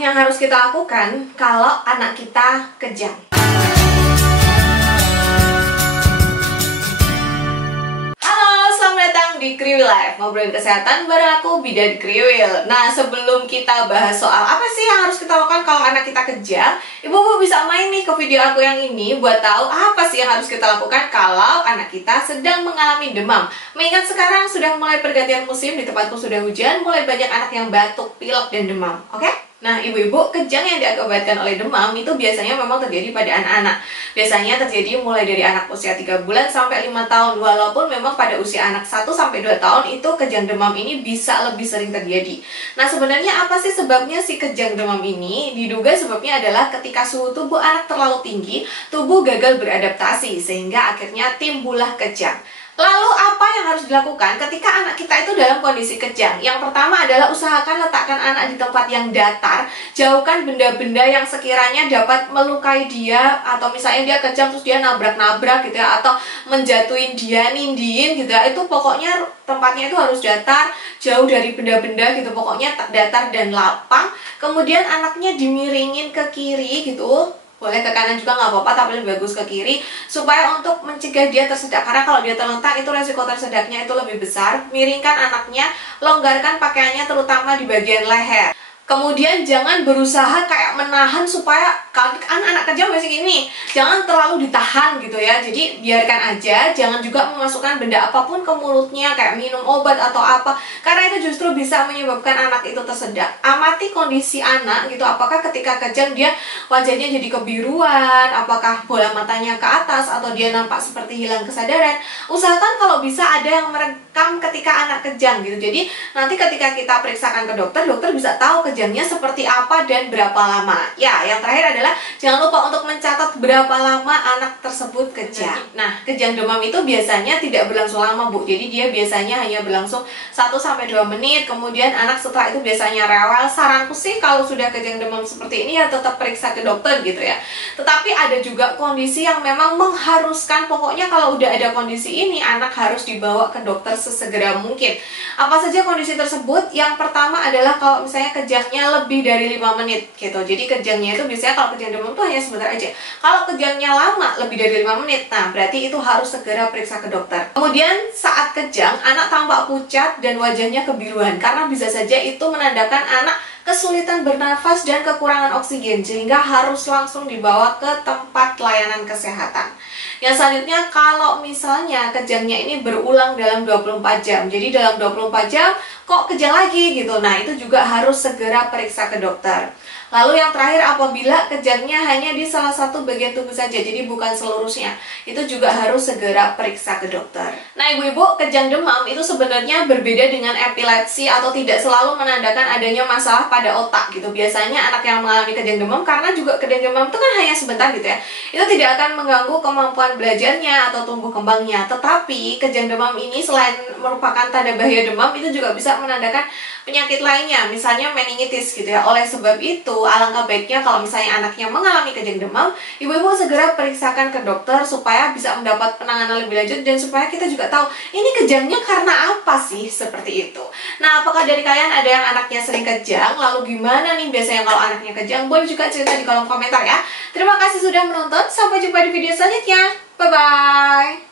yang harus kita lakukan kalau anak kita kejang? Di Kriwil Life, ngobrolin kesehatan bareng aku Bidan Kriwil. Nah, sebelum kita bahas soal apa sih yang harus kita lakukan kalau anak kita kejang, ibu-ibu bisa main nih ke video aku yang ini buat tahu apa sih yang harus kita lakukan kalau anak kita sedang mengalami demam. Mengingat sekarang sudah mulai pergantian musim, di tempatku sudah hujan, mulai banyak anak yang batuk, pilek, dan demam. Oke? Nah, ibu-ibu, kejang yang diakibatkan oleh demam itu biasanya memang terjadi pada anak-anak. Biasanya terjadi mulai dari anak usia 3 bulan sampai 5 tahun. Walaupun memang pada usia anak 1-2 tahun itu kejang demam ini bisa lebih sering terjadi. Nah, sebenarnya apa sih sebabnya si kejang demam ini? Diduga sebabnya adalah ketika suhu tubuh anak terlalu tinggi, tubuh gagal beradaptasi sehingga akhirnya timbullah kejang. Lalu apa yang harus dilakukan ketika anak kita itu dalam kondisi kejang? Yang pertama adalah usahakan letakkan anak di tempat yang datar. Jauhkan benda-benda yang sekiranya dapat melukai dia. Atau misalnya dia kejang terus dia nabrak-nabrak gitu ya. Atau menjatuhin dia, nindiin gitu ya. Itu pokoknya tempatnya itu harus datar, jauh dari benda-benda gitu. Pokoknya datar dan lapang. Kemudian anaknya dimiringin ke kiri gitu. Boleh ke kanan juga nggak apa-apa, tapi lebih bagus ke kiri supaya untuk mencegah dia tersedak. Karena kalau dia terlentang itu resiko tersedaknya itu lebih besar. Miringkan anaknya, longgarkan pakaiannya terutama di bagian leher. Kemudian jangan berusaha kayak menahan supaya kan anak kejang biasanya gini, jangan terlalu ditahan gitu ya. Jadi biarkan aja, jangan juga memasukkan benda apapun ke mulutnya kayak minum obat atau apa, karena itu justru bisa menyebabkan anak itu tersedak. Amati kondisi anak gitu, apakah ketika kejang dia wajahnya jadi kebiruan, apakah bola matanya ke atas atau dia nampak seperti hilang kesadaran. Usahakan kalau bisa ada yang merekam ketika anak kejang gitu. Jadi nanti ketika kita periksakan ke dokter, dokter bisa tahu kejangnya seperti apa dan berapa lama. Ya, yang terakhir adalah jangan lupa untuk mencatat berapa lama anak tersebut kejang. Nah, kejang demam itu biasanya tidak berlangsung lama, Bu. Jadi dia biasanya hanya berlangsung 1-2 menit. Kemudian anak setelah itu biasanya rewel. Saranku sih kalau sudah kejang demam seperti ini ya tetap periksa ke dokter gitu ya. Tetapi ada juga kondisi yang memang mengharuskan, pokoknya kalau udah ada kondisi ini anak harus dibawa ke dokter sesegera mungkin. Apa saja kondisi tersebut? Yang pertama adalah kalau misalnya kejangnya lebih dari 5 menit gitu. Jadi kejangnya itu biasanya kalau kejang demam itu hanya sebentar aja. Kalau kejangnya lama lebih dari 5 menit, nah berarti itu harus segera periksa ke dokter. Kemudian saat kejang anak tampak pucat dan wajahnya kebiruan karena bisa saja itu menandakan anak kesulitan bernafas dan kekurangan oksigen sehingga harus langsung dibawa ke tempat layanan kesehatan. Yang selanjutnya kalau misalnya kejangnya ini berulang dalam 24 jam. Jadi dalam 24 jam kok kejang lagi gitu. Nah, itu juga harus segera periksa ke dokter. Lalu yang terakhir apabila kejangnya hanya di salah satu bagian tubuh saja, jadi bukan seluruhnya, itu juga harus segera periksa ke dokter. Nah, ibu-ibu, kejang demam itu sebenarnya berbeda dengan epilepsi atau tidak selalu menandakan adanya masalah pada otak gitu. Biasanya anak yang mengalami kejang demam, karena juga kejang demam itu kan hanya sebentar gitu ya, itu tidak akan mengganggu kemampuan belajarnya atau tumbuh kembangnya. Tetapi kejang demam ini selain merupakan tanda bahaya demam, itu juga bisa menandakan penyakit lainnya, misalnya meningitis gitu ya. Oleh sebab itu, alangkah baiknya kalau misalnya anaknya mengalami kejang demam, ibu-ibu segera periksakan ke dokter supaya bisa mendapat penanganan lebih lanjut dan supaya kita juga tahu ini kejangnya karena apa sih, seperti itu. Nah, apakah dari kalian ada yang anaknya sering kejang? Lalu gimana nih biasanya kalau anaknya kejang? Boleh juga cerita di kolom komentar ya. Terima kasih sudah menonton, sampai jumpa di video selanjutnya. Bye-bye!